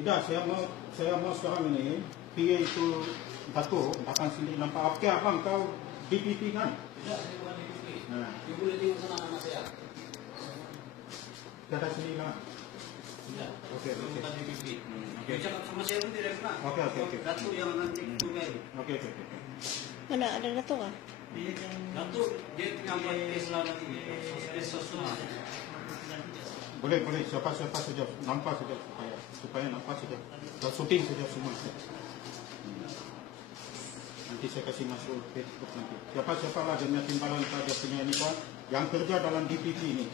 Tidak, saya mau sekarang ini PA itu Dato datang sini nampak. Oke, abang kau DPP kan? Tidak, saya bukan DPP. Nah, Ibu boleh tengok sana nama saya. datang sini lah. Tidak, Oke. bukan DPP. Oke. Dia cakap sama saya pun tidak pernah. Oke. Datuk yang nanti tunai. Oke. Mana ada Dato kah? Datuk dia tengah buat Tesla nanti. Tesla. Boleh. Siapa saja nampak saja supaya nampak saja. Dan syuting saja semua. Nanti saya kasih masuk Facebook nanti. Siapa lah dengan timbalan saja punya ini kan yang kerja dalam DPP ini.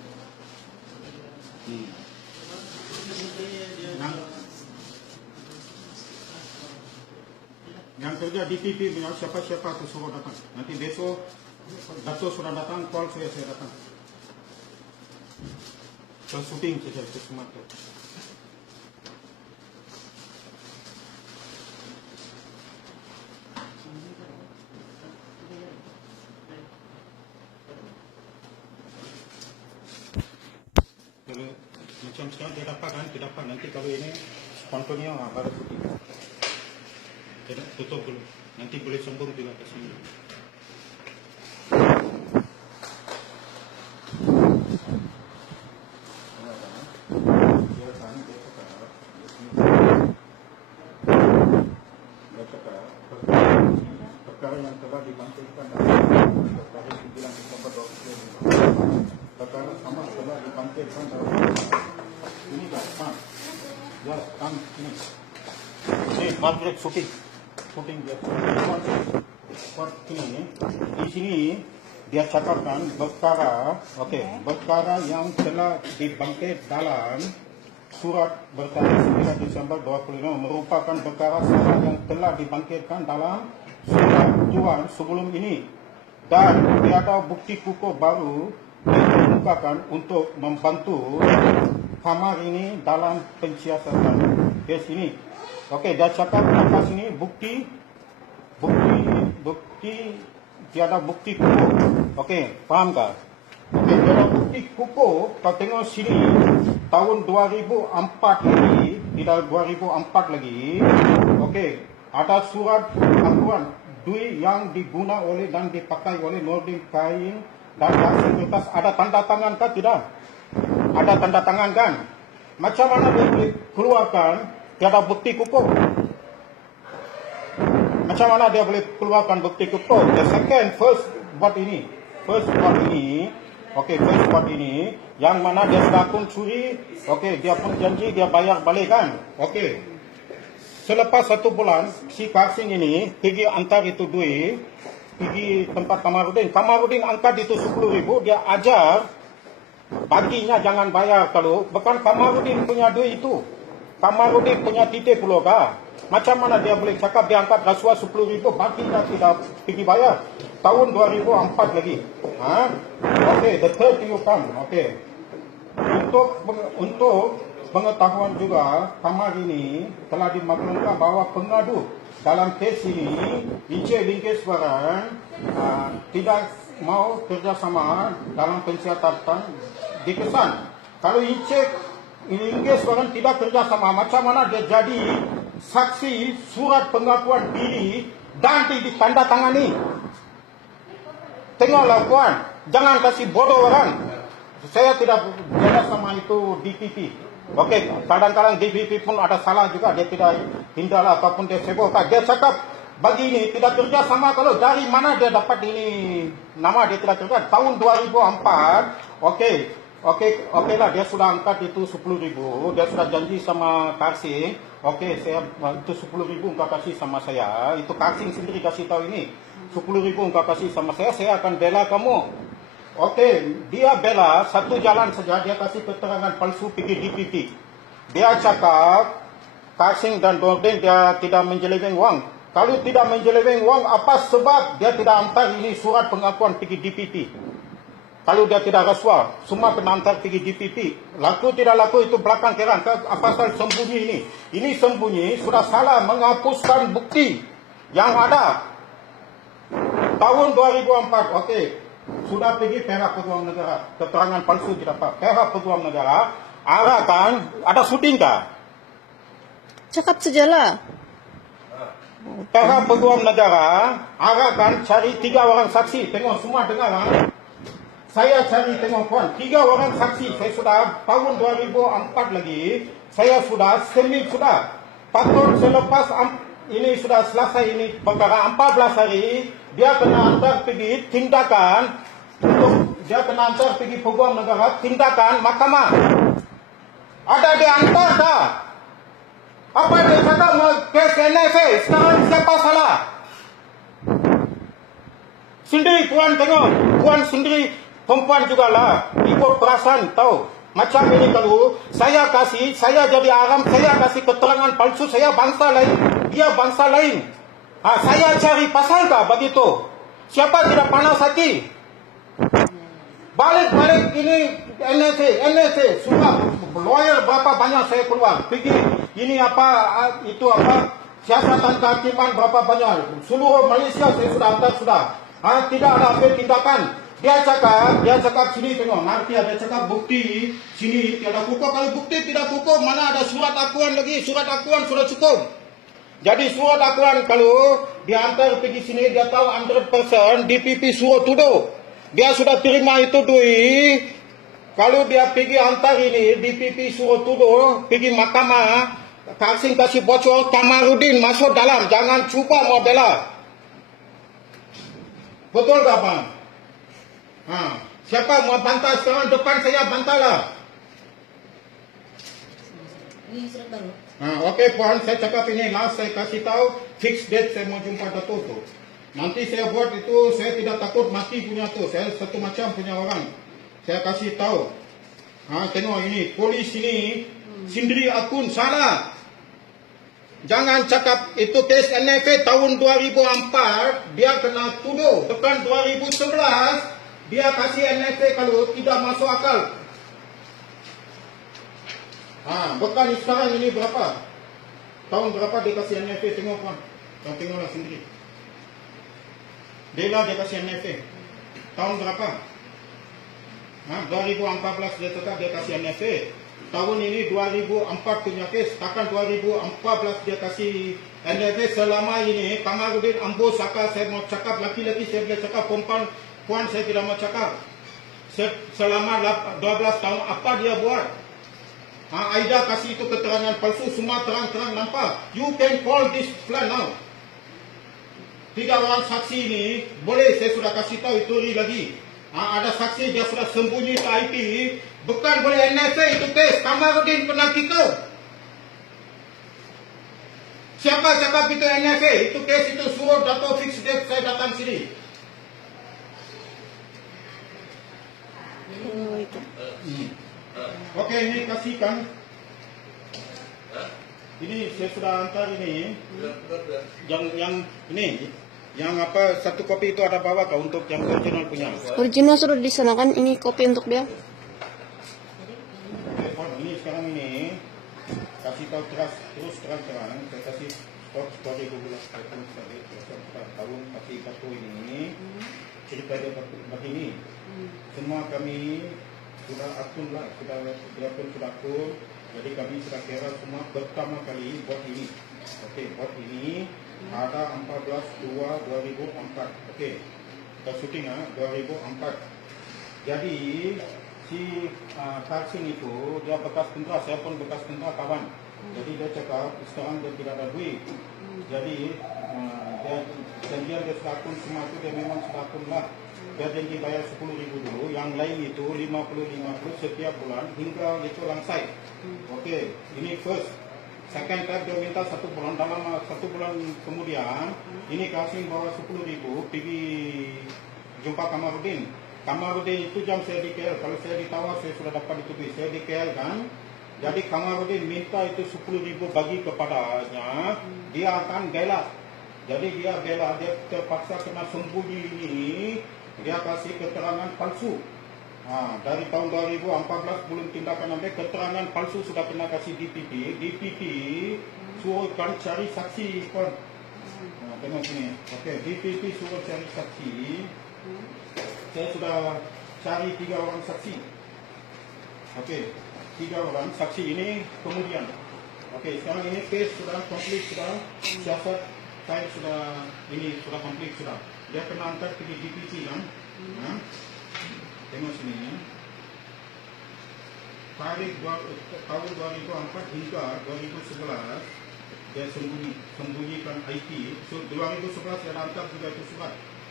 Yang kerja DPP punya siapa tu suruh datang. Nanti besok Dato sudah datang, call saya datang. Dan syuting saja itu semua tu. Kalau macam sekarang dia dapat kan, tidak dapat nanti kalau ini spontannya baru syuting. Tidak tutup dulu, nanti boleh sombong juga ke sini. Perkara yang telah dibangkitkan dari 9 Desember 2020. Perkara sama telah dibangkitkan dari ini kan, ya kan ini. Ini Margaret syuting dia. Buat ini di sini dia cakapkan perkara, perkara yang telah dibangkit dalam surat bertanggal 9 Desember 2005 merupakan perkara salah yang telah dibangkitkan dalam surat Tuan sebelum ini dan tiada bukti kukuh baru dikemukakan untuk membantu kamar ini dalam pensiasatan kes ini. Dia cakap atas ini bukti tiada bukti kukuh. Faham tak? Tiada bukti kukuh. Kau tengok sini tahun 2004 lagi, tidak 2004 lagi. Ada surat akuan duit yang diguna oleh dan dipakai oleh Nordin Kain dan hasil kertas. Ada tanda tangan kan? Tidak. Ada tanda tangan kan? Macam mana dia boleh keluarkan tiada bukti kukuh? Macam mana dia boleh keluarkan bukti kukuh? The second, first buat ini, yang mana dia sudah pun curi, dia pun janji dia bayar balik kan? Selepas 1 bulan, si Karsing ini pergi antar itu duit, pergi tempat Kamarudin angkat itu 10,000, dia ajar, baginya jangan bayar kalau, bukan Kamarudin punya duit itu. Kamarudin punya titik pula kah? Macam mana dia boleh cakap dia angkat rasuah 10,000, baginya tidak pergi bayar? Tahun 2004 lagi. The third you come. Untuk pengetahuan juga, kamar ini telah dimaklumkan bahawa pengadu dalam kes ini, Encik Lingkeswaran tidak mau kerjasama dalam pensiasatan dikesan. Kalau Encik Lingkeswaran tidak kerjasama, macam mana dia jadi saksi surat pengakuan diri dan ditandatangani? Tengoklah puan, jangan kasih bodoh orang. Saya tidak kerjasama itu DPP. Kadang-kadang DPP pun ada salah juga, dia tidak hindarlah ataupun dia sibuk. Dia cakap bagi ini tidak kerja sama, kalau dari mana dia dapat ini nama dia tidak kerja. Tahun 2004, lah dia sudah angkat itu 10,000, dia sudah janji sama Karsing, saya itu 10,000 engkau kasih sama saya, itu Karsing sendiri kasih tahu ini, 10,000 engkau kasih sama saya akan bela kamu. Dia bela satu jalan saja, dia kasih keterangan palsu pergi DPP. Dia cakap Karsing dan Nordin dia tidak menjeleweng wang. Kalau tidak menjeleweng wang, apa sebab dia tidak hantar ini surat pengakuan pergi DPP? Kalau dia tidak rasuah, semua kena hantar pergi DPP. Laku tidak laku itu belakang kerang. Apa pasal sembunyi ini? Ini sembunyi, sudah salah menghapuskan bukti yang ada. Tahun 2004, sudah pergi Perak Peguam Negara, keterangan palsu didapat. Perak Peguam Negara, arahkan, ada syuting kah? Cakap sajalah. Para peguam negara, arahkan cari 3 orang saksi. Tengok semua dengar. Saya cari tengok puan, 3 orang saksi. Saya sudah tahun 2004 lagi, saya sudah semit sudah. Patut selepas ini sudah selesai ini perkara 14 hari, dia kena hantar pergi tindakan untuk dia kena hantar pergi peguam negara tindakan mahkamah. Ada dihantar dah. Apa dia cakap kes NFA? Sekarang siapa salah? Sendiri puan tengok, puan sendiri perempuan jugalah, ikut perasaan tahu. Macam ini kalau saya jadi Aram, saya kasih keterangan palsu, saya bangsa lain, dia bangsa lain. Saya cari pasal kah begitu? Siapa tidak panas hati? Balik ini NSA, surat lawyer berapa banyak saya keluar. Pergi ini itu siasatan kehakiman berapa banyak. Seluruh Malaysia saya sudah hantar sudah. Tidak ada apa tindakan. Dia cakap sini tengok, nanti ada cakap bukti sini tiada kukuh. Kalau bukti tidak kukuh, mana ada surat akuan lagi? Surat akuan sudah cukup. Jadi surat akuan kalau diantar pergi sini, dia tahu 100% DPP suruh tuduh. Dia sudah terima itu duit. Kalau dia pergi hantar ini, DPP suruh tuduh, pergi mahkamah, kasih bocor, Kamarudin masuk dalam, jangan cuba mau bela. Betul tak bang? Siapa mau bantah sekarang depan saya bantahlah. Ini surat baru. Okey puan, saya cakap ini last saya kasih tahu fix date saya mau jumpa Datuk tu. Nanti saya buat itu, saya tidak takut mati punya tu. Saya satu macam punya orang. Saya kasih tahu. Tengok ini, polis ini sendiri akun salah. Jangan cakap itu kes NFA tahun 2004, dia kena tuduh. Depan 2011, dia kasih NFA kalau tidak masuk akal. Bukan sekarang ini berapa? Tahun berapa dia kasih NFA, tengok puan. Tengoklah sendiri. Bela dia kasih NFA. Tahun berapa? 2014 dia cakap dia kasih NFA. Tahun ini 2004 punya kes. Takkan 2014 dia kasih NFA. Selama ini Kamarudin Ambo Saka, saya mau cakap laki-laki, saya boleh cakap perempuan, puan saya tidak mau cakap. Selama 12 tahun apa dia buat? Aida kasih itu keterangan palsu, semua terang-terang nampak. You can call this plan now. 3 orang saksi ini, boleh saya sudah kasih tahu itu lagi. Ada saksi dia sudah sembunyi ke IT, bukan boleh NFA itu kes. Kamarudin pernah kita. Siapa cakap itu NFA? Itu kes itu suruh Dato' fix date saya datang sini. Oh, itu. Okey, ini kasihkan. Ini saya sudah hantar ini. Yang apa satu kopi itu ada bawa kah untuk yang original punya? Original sudah disanakan, ini kopi untuk dia. Ini sekarang ini kasih tahu terus terang-terang. Saya kasih story Google tahun kasih kartu ini. Cerita dia begini. Semua kami sudah akun lah, sudah akun. Jadi kami sudah kira semua pertama kali buat ini. Okey, buat ini ada 14/2/2004. Okey, kita syuting 2004. Jadi si Taksin itu dia bekas tentera, saya pun bekas tentera kawan. Jadi dia cakap sekarang dia tidak ada duit. Jadi dia sudah akun semua itu, dia memang sudah akun lah. Dia janji bayar 10,000 dulu, yang lain itu 50 setiap bulan hingga itu langsai. Okey, ini first. Second time dia minta 1 bulan, dalam 1 bulan kemudian ini kasih bawa 10,000 pergi jumpa Kamarudin. Kamarudin itu jam saya di KL, kalau saya ditawar saya sudah dapat itu duit, saya di KL kan. Jadi Kamarudin minta itu 10,000 bagi kepadanya, dia akan gelak. Jadi dia bela, dia terpaksa kena sembunyi ini. Dia kasih keterangan palsu. Dari tahun 2014 belum tindakan ambil, keterangan palsu sudah kena kasih DPP. DPP suruhkan cari saksi. Tengok sini. Okey, DPP suruh cari saksi. Saya sudah cari 3 orang saksi. Okey, 3 orang saksi ini kemudian. Okey, sekarang ini kes sudah komplit sudah. Siasat saya sudah ini sudah komplit sudah. Dia kena angkat pergi DPP kan. Ha? Tengok sini ya. Tahun 2004 hingga 2011 dia sembunyikan IP. So 2011 dia hantar juga itu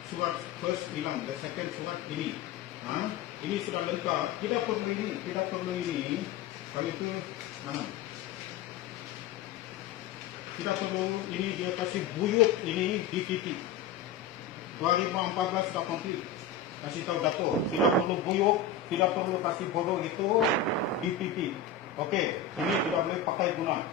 surat first hilang, the second surat ini. Ha? Ini sudah lengkap. Tidak perlu ini. Kalau itu mana? Tidak perlu ini, dia kasih buyut ini DPP 2014 sudah komplit. Kasih tahu Dato', tidak perlu buyuk, tidak perlu kasih bodoh itu DPP. Okey, ini tidak boleh pakai guna.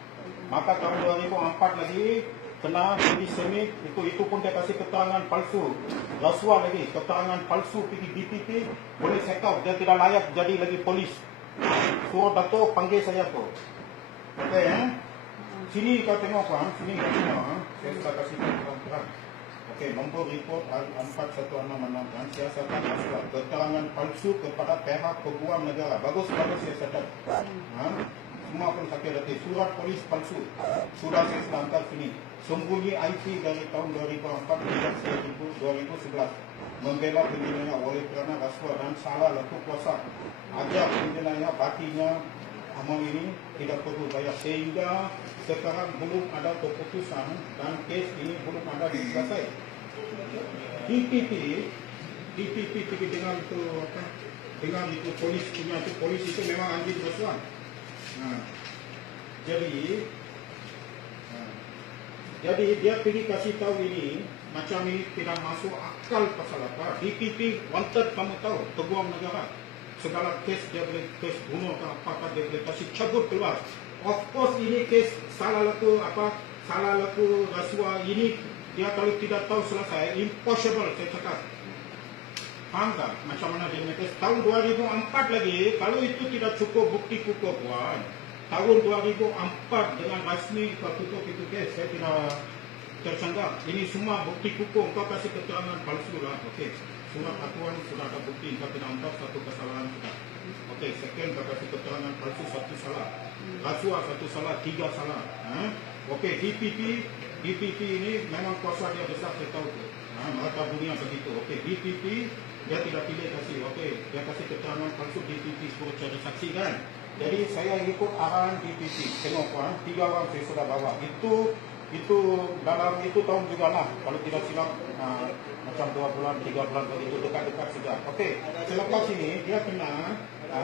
Maka tahun 2004 lagi kena jadi semit, itu pun dia kasih keterangan palsu. Rasuah lagi, keterangan palsu pergi DPP, boleh check out, dia tidak layak jadi lagi polis. Suruh Dato' panggil saya tu. Okey Sini kau tengok kan, sini kau tengok. Saya sudah kasih terang-terang. Okey, nombor report 4166 kan, siasatan rasuah, keterangan palsu kepada pihak peguam negara. Bagus siasatan. Semua pun sakit hati. Surat polis palsu. Sudah saya hantar sini. Sembunyi IP dari tahun 2004 hingga 2011. Membela pimpinannya oleh kerana rasuah dan salah laku kuasa. Ajar pimpinannya batinya amal ini tidak perlu bayar, sehingga sekarang belum ada keputusan dan kes ini belum ada diselesai. DPP pergi dengan itu apa? Dengan itu polis punya itu, polis itu memang anjing rasuah. Jadi dia pergi kasih tahu ini macam ini tidak masuk akal pasal apa? DPP wanted kamu tahu peguam negara. Segala kes dia boleh kes bunuh atau apa dia boleh kasih cabut keluar. Of course ini kes salah laku rasuah ini dia kalau tidak tahu selesai impossible saya cakap. Faham tak? Macam mana dia kes tahun 2004 lagi kalau itu tidak cukup bukti kukuh puan. Tahun 2004 dengan rasmi kau tutup itu kes saya tidak tersanggah. Ini semua bukti kukuh kau kasih keterangan palsu lah. Okey. Surat akuan sudah ada bukti, kau tidak hantar satu kesalahan sudah. Okey, second kau kasih keterangan palsu satu salah. Rasuah satu salah, tiga salah. Okey, DPP ini memang kuasa dia besar, saya tahu tu. Mereka dunia begitu. Okey, DPP dia tidak pilih kasih. Okey, dia kasih keterangan palsu DPP suruh cari saksi kan. Jadi saya ikut arahan DPP. Tengok puan, 3 orang saya sudah bawa. Itu dalam itu tahun juga lah. Kalau tidak silap macam 2 bulan, 3 bulan begitu dekat-dekat sudah. Okey, selepas ini dia kena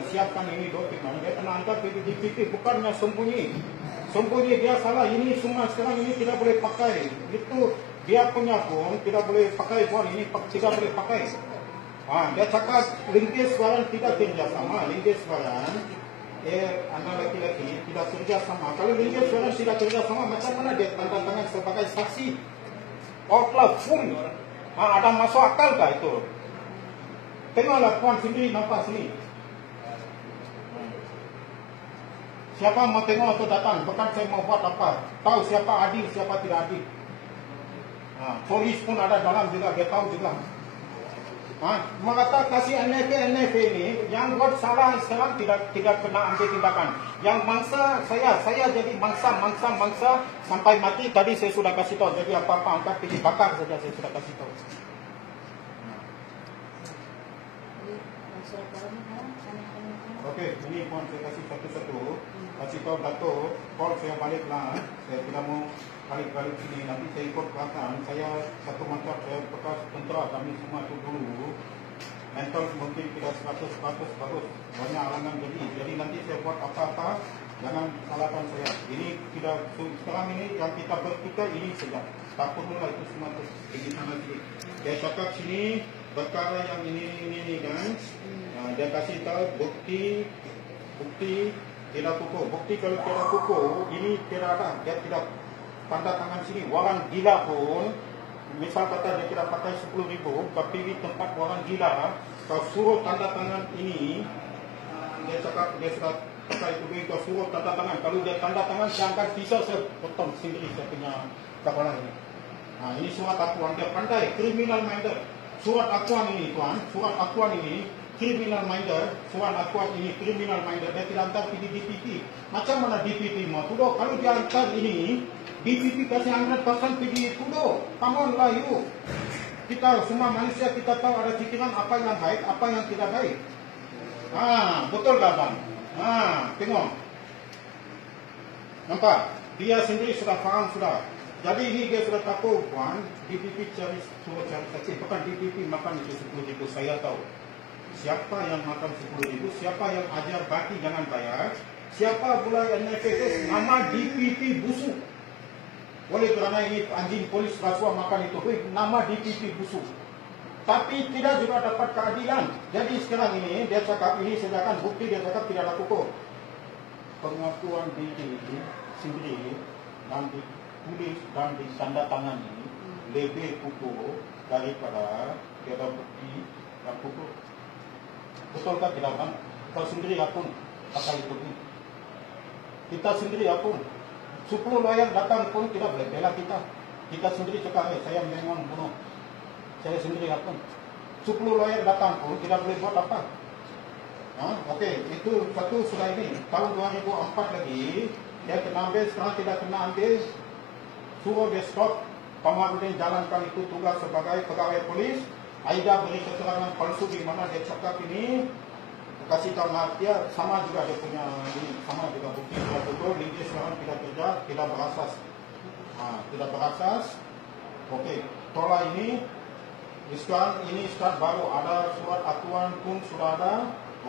siapkan ini dokumen. Dia kena hantar ke DPP, bukannya sembunyi dia salah. Ini semua sekarang ini tidak boleh pakai. Itu dia punya pun tidak boleh pakai pun ini tidak boleh pakai. Dia cakap linggis suara tidak kerjasama. Linggis suara anak laki-laki tidak kerjasama. Kalau linggis suara tidak kerjasama, macam mana dia tanda tangan sebagai saksi? Outlaw full. Ada masuk akal tak itu? Tengoklah puan sendiri, nampak sini. Siapa mau tengok atau datang? Bukan saya mau buat apa. Tahu siapa adil, siapa tidak adil. Polis pun ada dalam juga, dia tahu juga. Mengata kasih NFA ini, yang buat salah sekarang tidak kena ambil tindakan. Yang mangsa saya jadi mangsa sampai mati. Tadi saya sudah kasih tahu. Jadi apa-apa angkat pergi bakar saja saya sudah kasih tahu. Okey, ini pun saya kasih satu-satu. Kasih tahu Dato', call saya baliklah. Saya tidak mau balik sini. Nanti saya ikut belakang. Saya satu mantap, saya bekas tentera. Kami semua itu dulu. Mental mungkin tidak 100% bagus. Banyak halangan jadi nanti saya buat apa-apa, jangan salahkan saya. Ini tidak, sekarang ini yang kita bertiga ini saja. Tak perlulah itu semua pergi sana sini. Dia cakap sini perkara yang ini kan. Dia kasih tahu bukti tidak kukuh. Bukti kalau tidak kukuh, ini tidak ada. Dia tidak tanda tangan sini. Orang gila pun, misal kata dia tidak pakai 10,000, kau pilih tempat orang gila, kau suruh tanda tangan ini, dia cakap dia sudah pakai itu, kau suruh tanda tangan. Kalau dia tanda tangan, saya angkat pisau, saya potong sendiri saya punya kepala ini. Ini surat akuan, dia pandai, criminal minded. Surat akuan ini tuan, surat akuan ini criminal minder, suan akuat ini criminal minder, dia tidak hantar pergi DPP. Macam mana DPP mau tuduh? Kalau dia hantar ini, DPP kasih 100% pergi tuduh. Come on lah you. Kita semua manusia kita tahu ada pikiran apa yang baik, apa yang tidak baik. Betul gak bang? Tengok. Nampak? Dia sendiri sudah faham sudah. Jadi ini dia sudah tahu, Puan, DPP suruh cari saksi. Bukan DPP makan itu 10.000, saya tahu. Siapa yang makan 10.000, siapa yang ajar baki jangan bayar, siapa pula yang NFS nama DPP busuk. Oleh kerana ini anjing polis rasuah makan itu, nama DPP busuk. Tapi tidak juga dapat keadilan. Jadi sekarang ini dia cakap ini sedangkan bukti dia cakap tidak laku. Pengakuan DPP sendiri dan ditulis dan ditandatangani lebih kukuh daripada tiada bukti yang kukuh. Betulkah tidak bang? Kita sendiri apun apa itu ini? Kita sendiri apun 10 lawyer datang pun tidak boleh bela kita. Kita sendiri cakap, saya memang bunuh. Saya sendiri apun 10 lawyer datang pun tidak boleh buat apa. Okey, itu satu sudah ini. Tahun 2004 lagi dia kena ambil, sekarang tidak kena ambil. Suruh dia stop. Kamarudin jalankan itu tugas sebagai pegawai polis. Aida beri keterangan palsu di mana dia cakap ini. Kasih tahu dia sama juga dia punya ini, sama juga bukti tidak betul. Linggis sekarang tidak kerja, tidak berasas. Tidak berasas. Okey, tolak ini. Sekarang ini start baru ada surat akuan pun sudah ada.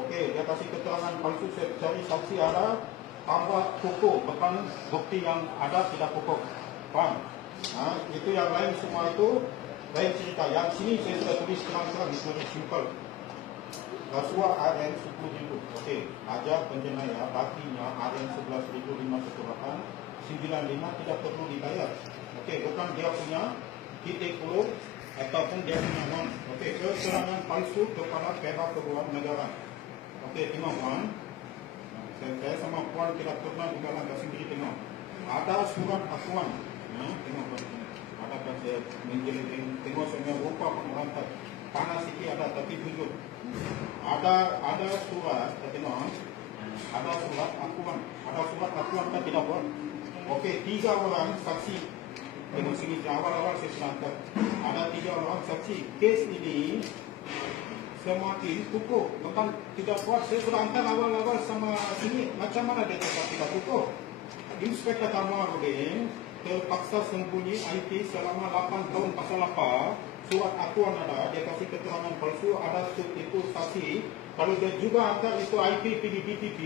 Okey, dia kasih keterangan palsu cari saksi ada. Tambah kukuh, bukan bukti yang ada tidak kukuh. Faham? Itu yang lain semua itu lain cerita. Yang sini saya sudah tulis terang-terang, ditulis simple. Rasuah RM 10.000. Okey, ajar penjenayah bakinya RM 11.518 95 tidak perlu dibayar. Okey, bukan dia punya titik huruf ataupun dia punya non. Okey, keterangan palsu kepada pihak kedua negara. Okey, tengok Puan. Saya sama Puan tidak pernah juga langkah sendiri tengok. Ada surat akuan. Tengok Puan. Ada kan saya menjelaskan. Tengok semua rupa pengantar. Panas sikit ada tapi jujur. Ada surat, tengok. Ada surat akuan. Ada surat akuan kan tidak buat. Okey, 3 orang saksi. Tengok sini awal-awal saya selangkah. Ada 3 orang saksi. Kes ini semakin kukuh. Bukan tidak kuat. Saya sudah hantar awal-awal sama sini. Macam mana dia cakap tidak kukuh? Inspektor Kamarudin terpaksa sembunyi IT selama 8 tahun pasal apa? Surat akuan ada. Dia kasih keterangan palsu. Ada itu saksi. Kalau dia juga hantar itu IP pergi DPP.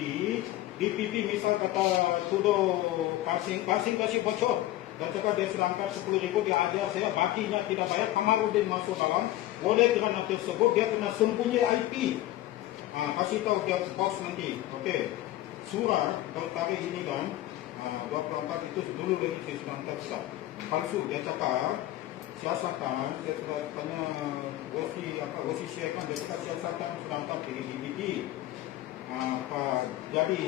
DPP misal kata tuduh passing kasih bocor. Dan cakap dia sudah angkat 10.000, dia ajar saya, bakinya tidak bayar, Kamarudin masuk dalam. Oleh kerana tersebut, dia kena sembunyi IP. Kasih tahu dia bos nanti. Okey. Surat, kalau tarik ini kan, 24 itu dulu lagi saya sudah angkat sudah. Palsu, dia cakap, siasatan, saya sudah tanya Wosi Syekh kan, dia cakap siasatan sudah angkat di DPP. Jadi,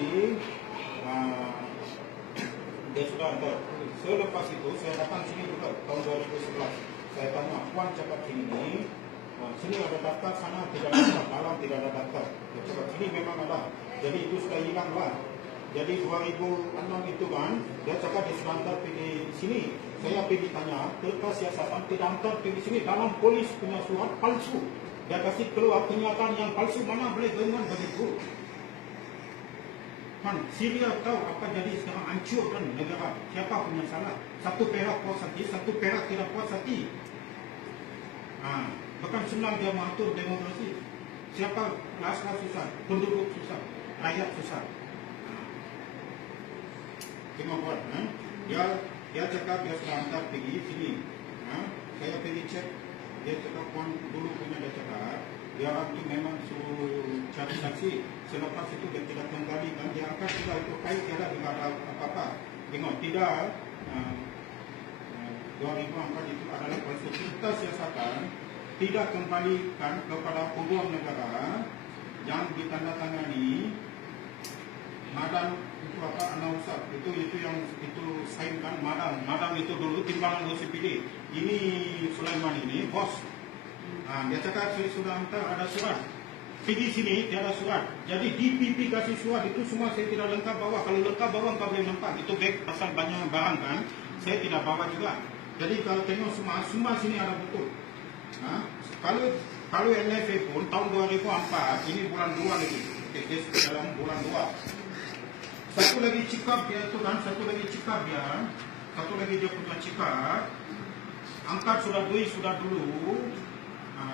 dia sudah angkat. Selepas itu saya datang sini juga tahun 2011. Saya tanya, Puan cakap sini, sini ada daftar, sana tidak ada daftar, dalam tidak ada daftar. Dia cakap sini memang ada. Jadi itu sudah hilang lah. Jadi 2006 itu kan, dia cakap dia sudah hantar pergi sini. Saya pergi tanya, kertas siasatan tidak hantar pergi sini. Dalam polis punya surat palsu. Dia kasih keluar kenyataan yang palsu, mana boleh dengan begitu. Syria tahu apa jadi sekarang hancurkan negara. Siapa punya salah? Satu perak puas hati, satu perak tidak puas hati. Bukan senang dia mengatur demokrasi. Siapa rakyat susah, penduduk susah, rakyat susah. Tengok buat. Dia cakap dia sudah hantar pergi sini. Saya pergi cek. Dia cakap Puan dulu punya dia cakap. Dia lagi memang suruh cari saksi. Selepas itu dia tidak kembali dan dia akan tidak itu kait tidak ada apa-apa. Tengok tidak 2004 itu adalah palsu. Kita siasatan tidak kembalikan kepada hukum negara yang ditandatangani madam itu apa anausa itu yang itu sign kan madam itu dulu timbangan OCPD. Ini Sulaiman ini bos. Dia cakap saya sudah hantar ada surat. pergi sini tiada surat. Jadi DPP kasih surat itu semua saya tidak lengkap bawa. Kalau lengkap bawa kau boleh nampak. Itu beg pasal banyak barang kan. Saya tidak bawa juga. Jadi kalau tengok semua sini ada betul. Ha? Kalau NFA pun tahun 2004 ini bulan 2 lagi. Kes dalam bulan 2. Satu lagi cekap dia tu kan, satu lagi cekap dia. Satu lagi dia punya cekap. Angkat sudah duit sudah dulu.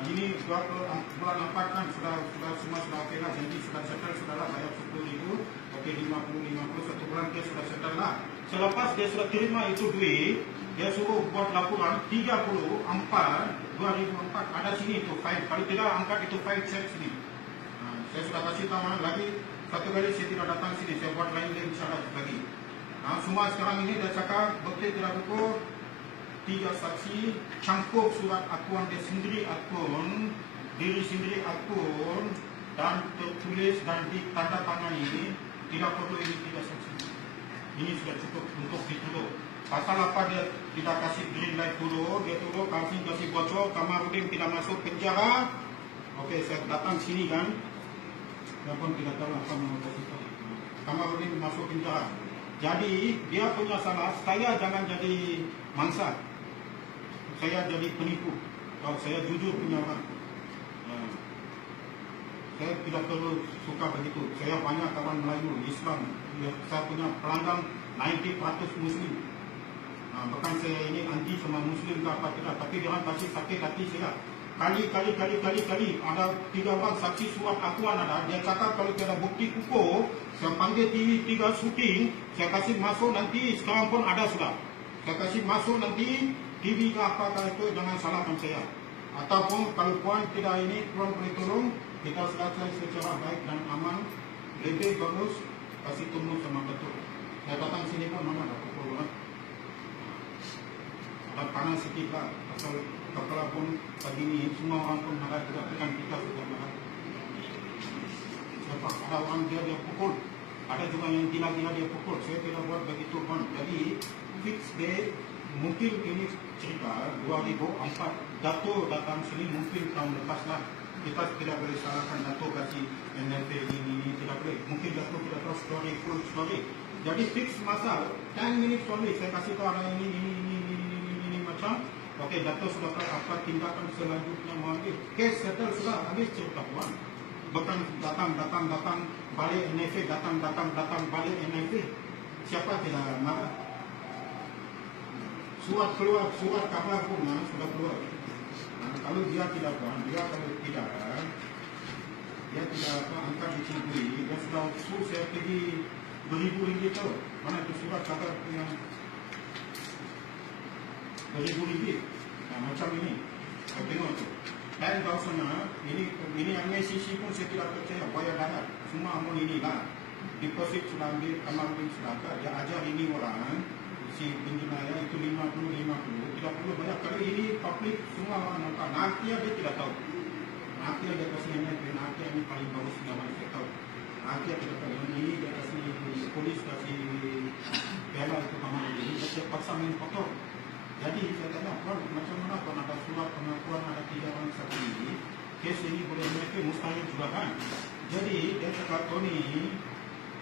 Ini bulan 4 kan sudah semua sudah okey lah. Jadi sudah settle sudah lah bayar 10,000. Okey 50 satu bulan dia sudah settle lah. Selepas dia sudah terima itu duit, dia suruh buat laporan 34/2004 ada sini itu file. Kalau tidak angkat itu file check sini. Saya sudah kasih tahu lagi satu kali saya tidak datang sini, saya buat lain insyaAllah lagi. Semua sekarang ini dia cakap bukti tidak cukup. 3 saksi cangkup surat akuan dia sendiri akun, diri sendiri akun dan tertulis dan ditandatangani. Tidak perlu ini 3 saksi. Ini sudah cukup untuk dituduh. Pasal apa dia tidak kasih green light dulu, dia tuduh kasih bocor, Kamarudin tidak masuk penjara. Okey, saya datang sini kan. Dia pun tidak tahu apa mau kasih tahu. Kamarudin masuk penjara. Jadi dia punya salah, saya jangan jadi mangsa. Saya jadi penipu. Kalau saya jujur punya orang. Saya tidak perlu suka begitu. Saya banyak kawan Melayu, Islam. Saya punya pelanggan 90% Muslim. Bahkan saya ini anti sama Muslim ke apa tidak. Tapi dia pasti sakit hati saya. Kali ada 3 orang saksi surat akuan ada. Dia cakap kalau tiada bukti kukuh, saya panggil TV 3 syuting, saya kasih masuk nanti. Sekarang pun ada sudah. Saya kasih masuk nanti. TV ke apakah itu jangan salahkan saya. Ataupun kalau puan tidak ini, puan boleh tolong kita selesai secara baik dan aman. Lebih bagus kasih tunggu sama betul. Saya datang sini pun mana ada pukul orang. Ada panas sedikit lah. Pasal kepala pun pagi ini semua orang pun marah juga, bukan kita sudah marah. Sebab ada orang dia pukul. Ada juga yang gila-gila dia pukul. Saya tidak buat begitu pun. Jadi fix day. Mungkin ini cerita 2004 Dato datang sini mungkin tahun lepas lah. Kita tidak boleh salahkan Dato kasih NLP ini tidak boleh. Mungkin Dato tidak tahu full story. Jadi fix masa 10 minutes only saya kasih tahu ada ini macam. Okey, Dato sudah tahu apa tindakan selanjutnya mau ambil. Case settle sudah habis cerita puan. Bukan datang balik NLP datang balik NLP. Siapa tidak marah? Surat keluar, surat kabar pun sudah keluar. Kalau dia tidak puan, dia tidak angkat diciburi, dia sudah suruh saya pergi beribu ringgit tu. Mana itu surat kabar yang beribu ringgit. Macam ini, saya tengok tu. Dan kau sana, ini yang SCC pun saya tidak percaya, bayar darat. Semua amun inilah. Deposit sudah ambil, Kamarudin sudah angkat, dia ajar ini orang. Si penjenayah itu 50, tidak perlu banyak. Kalau ini publik semua orang nampak. Nanti dia tidak tahu. Nanti dia kasih nanti ini paling bagus zaman saya tahu. Nanti dia tidak tahu. Ini dia kasih polis, kasih bela itu Kamarudin. Dia paksa main foto. Jadi saya tanya, macam mana kalau ada surat pengakuan ada 3 orang saksi, kes ini boleh mereka mustahil juga kan. Jadi dia cakap Tony,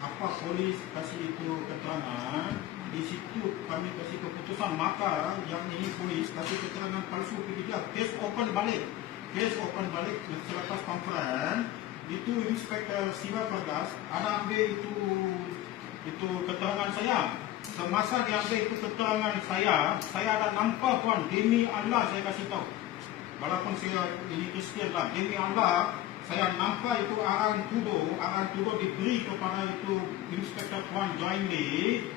apa polis kasih itu keterangan, di situ kami kasih keputusan, maka yang ini polis kasih keterangan palsu ke dia, kes open balik selepas konferensi. Itu Inspektor Siva Pergas ada ambil itu keterangan saya. Semasa dia ambil itu keterangan saya ada nampak pun, demi Allah saya kasih tahu, walaupun saya ini Kristian lah, demi Allah saya nampak itu arahan tuduh diberi kepada itu Inspektor Puan Joinley.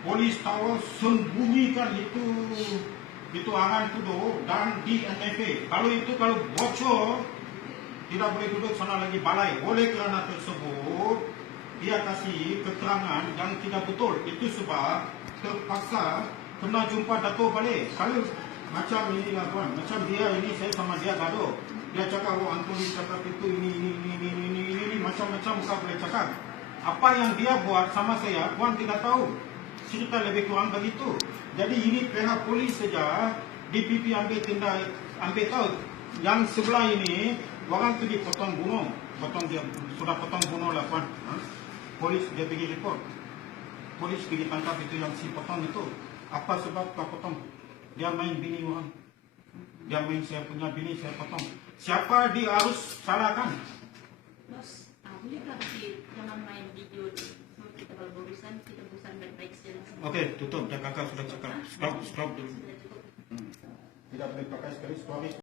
Polis tahu sembunyikan itu arahan tuduh dan di NFA. Kalau bocor tidak boleh duduk sana lagi balai. Oleh kerana tersebut dia kasih keterangan yang tidak betul. Itu sebab terpaksa kena jumpa Dato' balik. Kalau macam inilah tuan, macam dia ini saya sama dia gaduh. Dia cakap Antoni cakap itu ini macam-macam kau boleh cakap. Apa yang dia buat sama saya, puan tidak tahu. Cerita lebih kurang begitu. Jadi ini pihak polis saja, DPP ambil tahu. Yang sebelah ini orang itu dipotong bunuh, dia sudah potong bunuh 8. Polis dia pergi report, polis pergi tangkap itu yang si potong itu. Apa sebab kau potong? Dia main bini orang, dia main saya punya bini saya potong. Siapa dia harus salahkan? Bos, boleh nggak sih jangan main video di kita kalau berurusan kita berurusan baik-baik saja. Oke, tutup. Dan kakak sudah cakap. Stop dulu. Sudah cukup. Tidak boleh pakai sekali story.